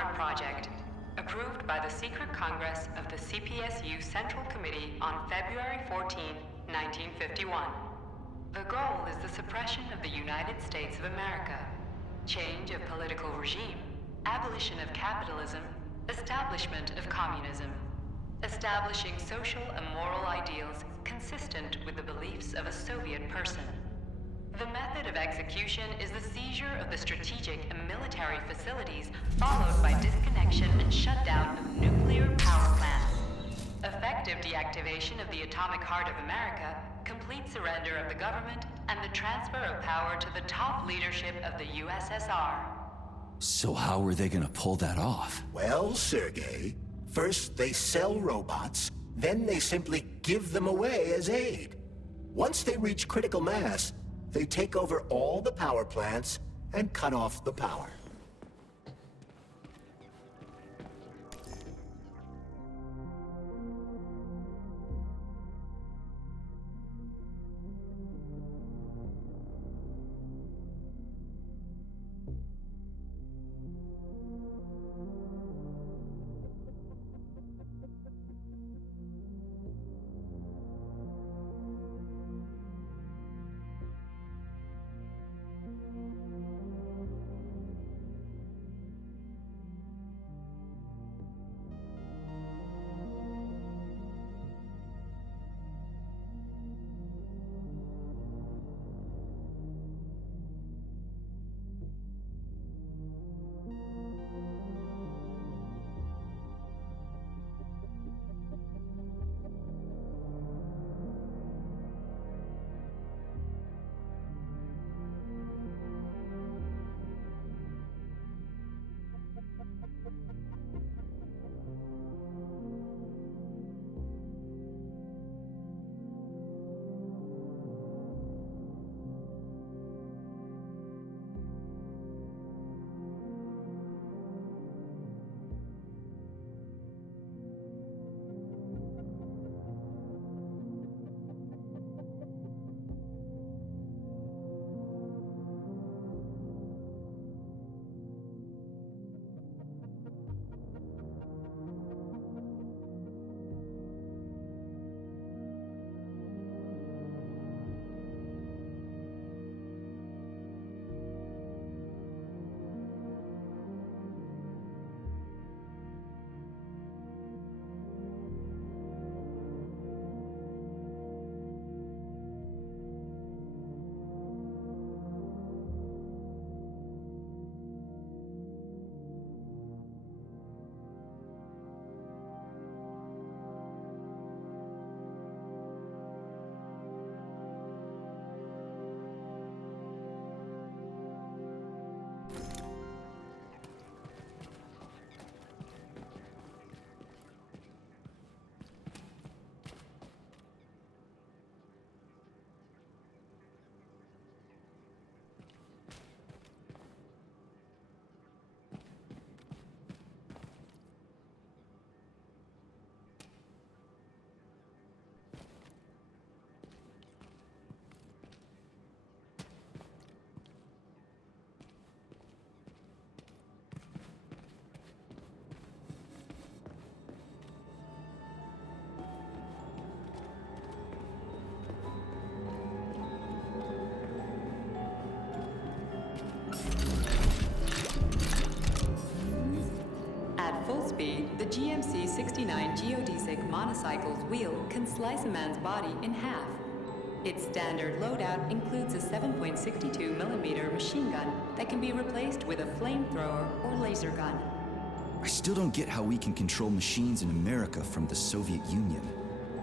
Heart Project, approved by the Secret Congress of the CPSU Central Committee on February 14, 1951. The goal is the suppression of the United States of America, change of political regime, abolition of capitalism, establishment of communism, establishing social and moral ideals consistent with the beliefs of a Soviet person. The method of execution is the seizure of the strategic and military facilities, followed by disconnection and shutdown of nuclear power plants. Effective deactivation of the atomic heart of America, complete surrender of the government, and the transfer of power to the top leadership of the USSR. So how are they gonna pull that off? Well, Sergei, first they sell robots, then they simply give them away as aid. Once they reach critical mass, they take over all the power plants and cut off the power. At full speed, the GMC-69 geodesic monocycle's wheel can slice a man's body in half. Its standard loadout includes a 7.62mm machine gun that can be replaced with a flamethrower or laser gun. I still don't get how we can control machines in America from the Soviet Union.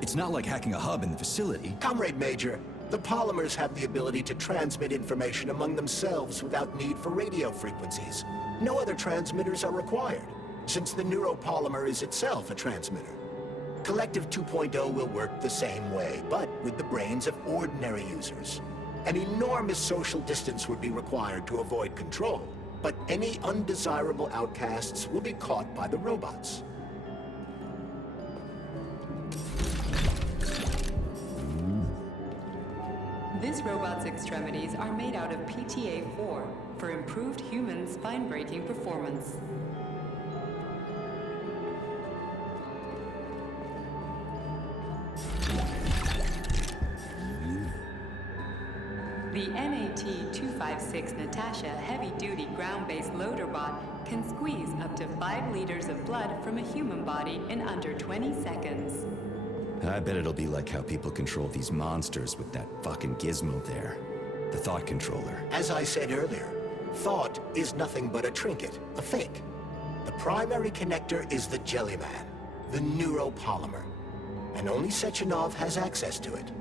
It's not like hacking a hub in the facility. Comrade Major, the polymers have the ability to transmit information among themselves without need for radio frequencies. No other transmitters are required, since the neuropolymer is itself a transmitter. Collective 2.0 will work the same way, but with the brains of ordinary users. An enormous social distance would be required to avoid control, but any undesirable outcasts will be caught by the robots. This robot's extremities are made out of PTA-4 for improved human spine-breaking performance. The NAT-256 Natasha heavy-duty ground-based loader bot can squeeze up to 5 liters of blood from a human body in under 20 seconds. I bet it'll be like how people control these monsters with that fucking gizmo there. The thought controller. As I said earlier, thought is nothing but a trinket, a fake. The primary connector is the Jellyman, the neuropolymer. And only Sechenov has access to it.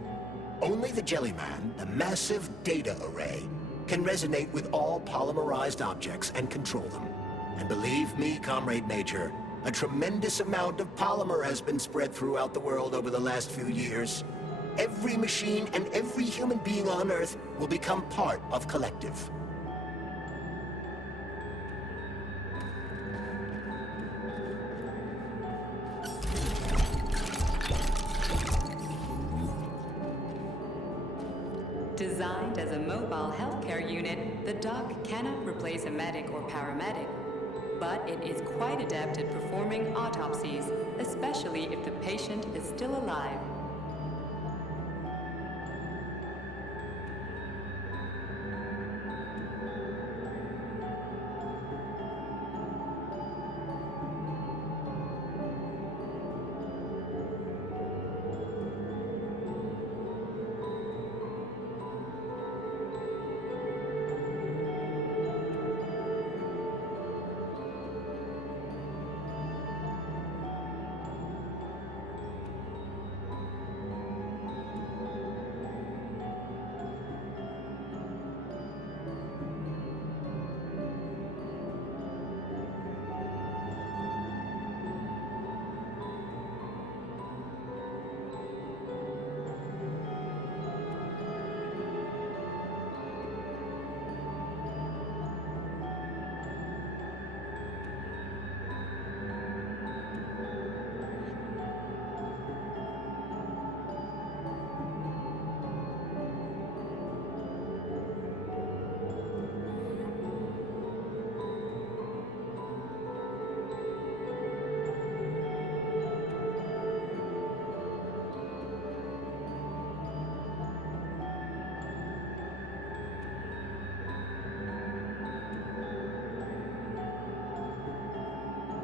Only the Jellyman, the massive data array, can resonate with all polymerized objects and control them. And believe me, Comrade Major, a tremendous amount of polymer has been spread throughout the world over the last few years. Every machine and every human being on Earth will become part of Collective. Designed as a mobile healthcare unit, the doc cannot replace a medic or paramedic, but it is quite adept at performing autopsies, especially if the patient is still alive.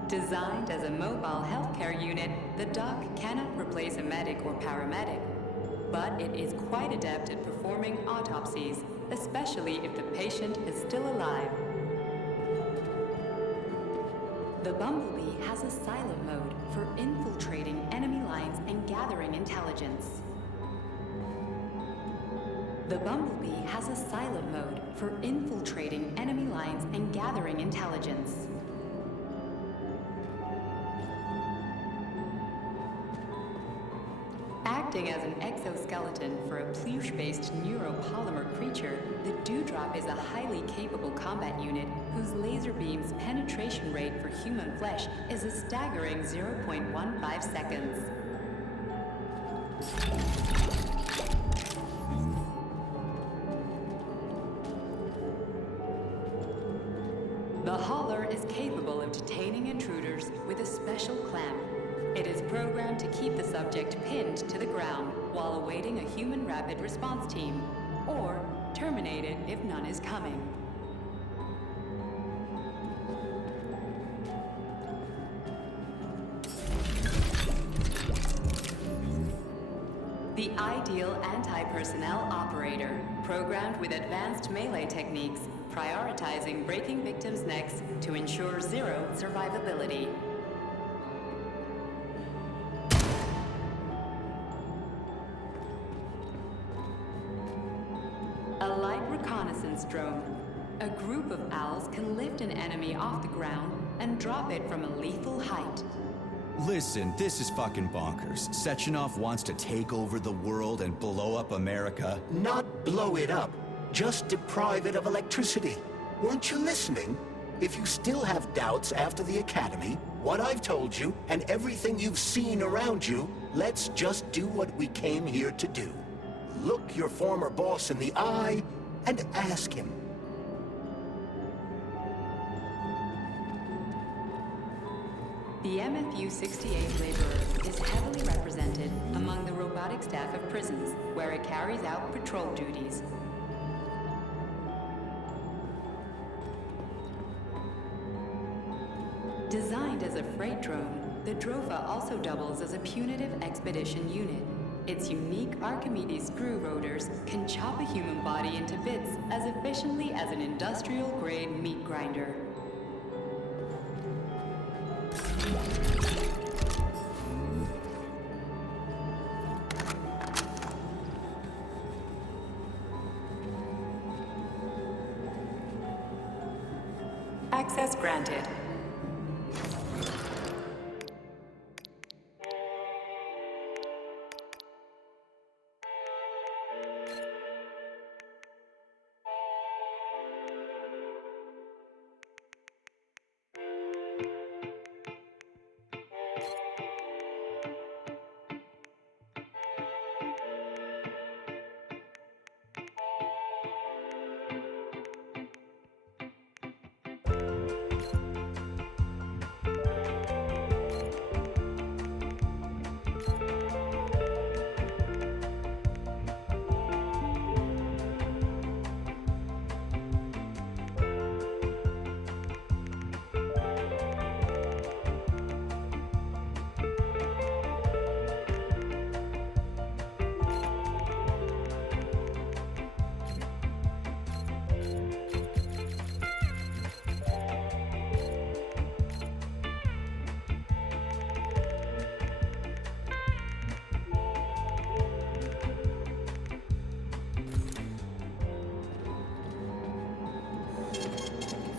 Designed as a mobile healthcare unit, the doc cannot replace a medic or paramedic, but it is quite adept at performing autopsies, especially if the patient is still alive. The Bumblebee has a silent mode for infiltrating enemy lines and gathering intelligence. The Bumblebee has a silent mode for infiltrating enemy lines and gathering intelligence. Acting as an exoskeleton for a pluche-based neuropolymer creature, the Dewdrop is a highly capable combat unit whose laser beam's penetration rate for human flesh is a staggering 0.15 seconds. The Hauler is capable of detaining intruders with a special clamp. It is programmed to keep the subject pinned to the ground while awaiting a human rapid response team, or terminated if none is coming. The ideal anti-personnel operator, programmed with advanced melee techniques, prioritizing breaking victims' necks to ensure zero survivability. A light reconnaissance drone. A group of owls can lift an enemy off the ground and drop it from a lethal height. Listen, this is fucking bonkers. Sechenov wants to take over the world and blow up America. Not blow it up, just deprive it of electricity. Weren't you listening? If you still have doubts after the Academy, what I've told you, and everything you've seen around you, let's just do what we came here to do. Look your former boss in the eye and ask him. The MFU-68 laborer is heavily represented among the robotic staff of prisons, where it carries out patrol duties. Designed as a freight drone, the Drofa also doubles as a punitive expedition unit. Its unique Archimedes screw rotors can chop a human body into bits as efficiently as an industrial-grade meat grinder. Access granted.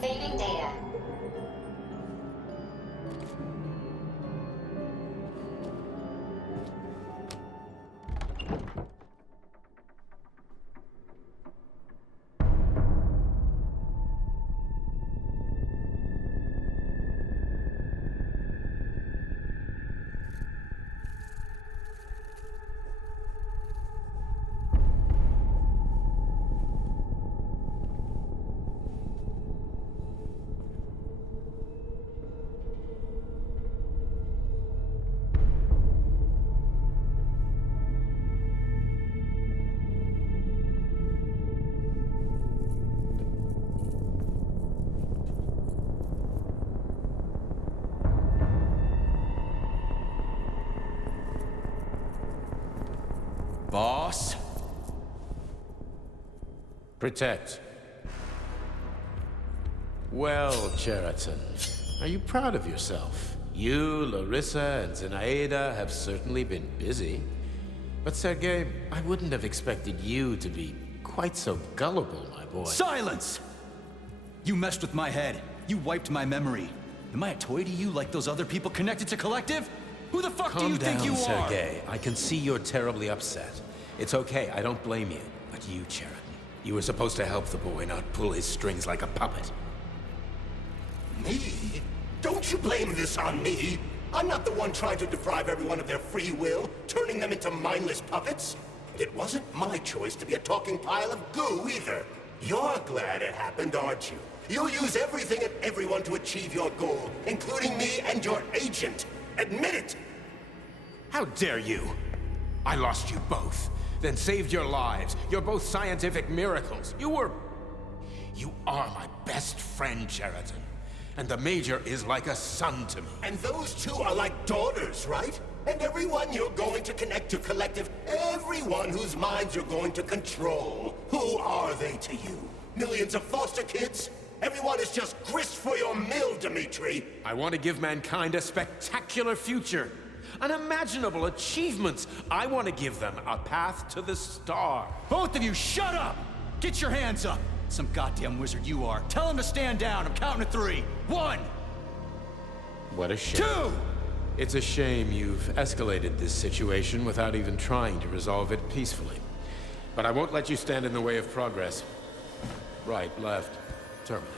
Saving data. Boss? Protect. Well, Cheriton, are you proud of yourself? You, Larissa, and Zenaida have certainly been busy. But Sergei, I wouldn't have expected you to be quite so gullible, my boy. Silence! You messed with my head. You wiped my memory. Am I a toy to you like those other people connected to Collective? Who the fuck do you think you are? Calm down, Sergei. I can see you're terribly upset. It's okay, I don't blame you. But you, Cheriton, you were supposed to help the boy, not pull his strings like a puppet. Me? Don't you blame this on me? I'm not the one trying to deprive everyone of their free will, turning them into mindless puppets. It wasn't my choice to be a talking pile of goo, either. You're glad it happened, aren't you? You'll use everything and everyone to achieve your goal, including me and your agent. Admit it! How dare you? I lost you both, then saved your lives. You're both scientific miracles. You are my best friend, Cheriton. And the Major is like a son to me. And those two are like daughters, right? And everyone you're going to connect to Collective, everyone whose minds you're going to control. Who are they to you? Millions of foster kids? Everyone is just grist for your mill, Dimitri. I want to give mankind a spectacular future. Unimaginable achievements. I want to give them a path to the star. Both of you, shut up! Get your hands up! Some goddamn wizard you are. Tell him to stand down. I'm counting to 3. 1! What a shame. 2! It's a shame you've escalated this situation without even trying to resolve it peacefully. But I won't let you stand in the way of progress. Right, left, terminate.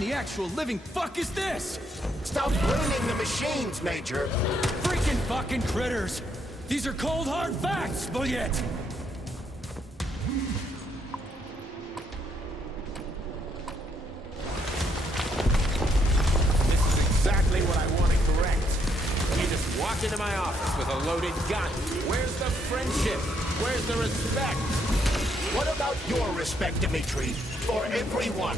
in the actual living fuck is this? Stop blaming the machines, Major. Freaking fucking critters! These are cold hard facts, Bullet! This is exactly what I want to correct. You just walk into my office with a loaded gun. Where's the friendship? Where's the respect? What about your respect, Dimitri? For everyone?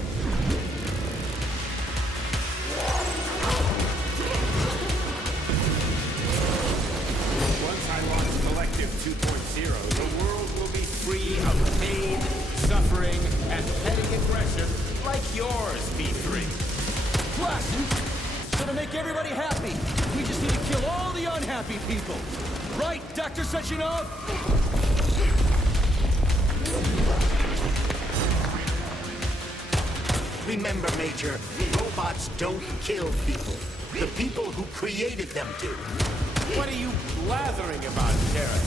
Once I launch Collective 2.0, the world will be free of pain, suffering, and petty aggression like yours, B3. Blasting! So to make everybody happy, we just need to kill all the unhappy people. Right, Dr. Sechenov? Remember, Major, robots don't kill people. The people who created them do. What are you blathering about, Jared?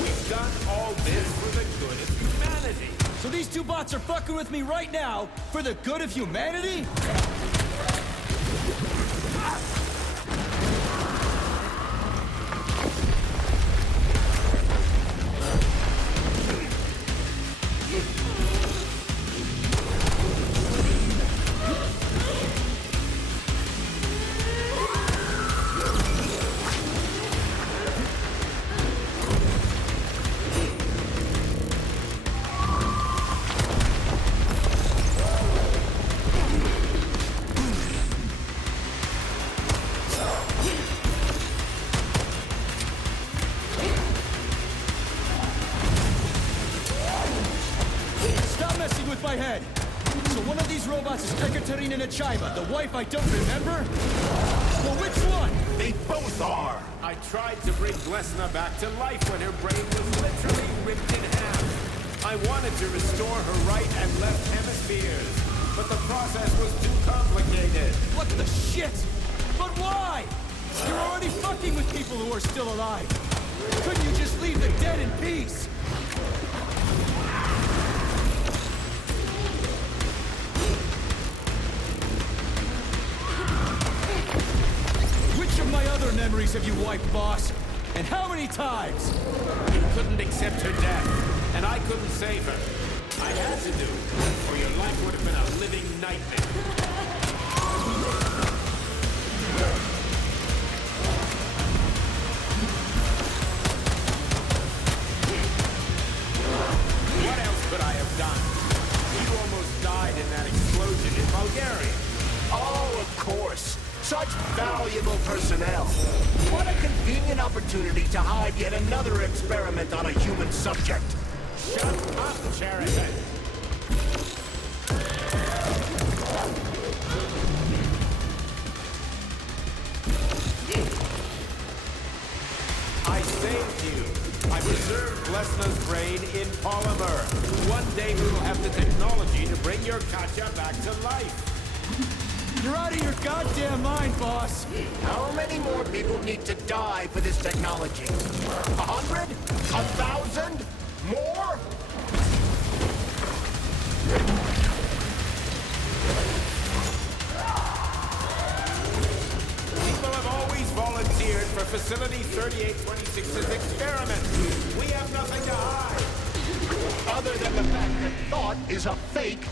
We've done all this for the good of humanity. So these two bots are fucking with me right now for the good of humanity? My head. So one of these robots is Ekaterina Nechaeva, the wife I don't remember? Well, which one? They both are. I tried to bring Glesna back to life when her brain was literally ripped in half. I wanted to restore her right and left hemispheres, but the process was too complicated. What the shit? But why? You're already fucking with people who are still alive. Couldn't you just leave the dead in peace? Which of my other memories have you wiped, boss? And how many times? You couldn't accept her death, and I couldn't save her. I had to do it, or your life would have been a living nightmare. What else could I have done? You almost died in that explosion in Bulgaria. Oh, of course. Such valuable personnel. What a convenient opportunity to hide yet another experiment on a human subject. Shut up, Sheridan. I saved you. I preserved Glesna's brain in polymer. One day we will have the technology to bring your Katya back to life. You're out of your goddamn mind, boss. How many more people need to die for this technology? 100? 1,000? More? People have always volunteered for Facility 3826's experiment. We have nothing to hide. Other than the fact that thought is a fake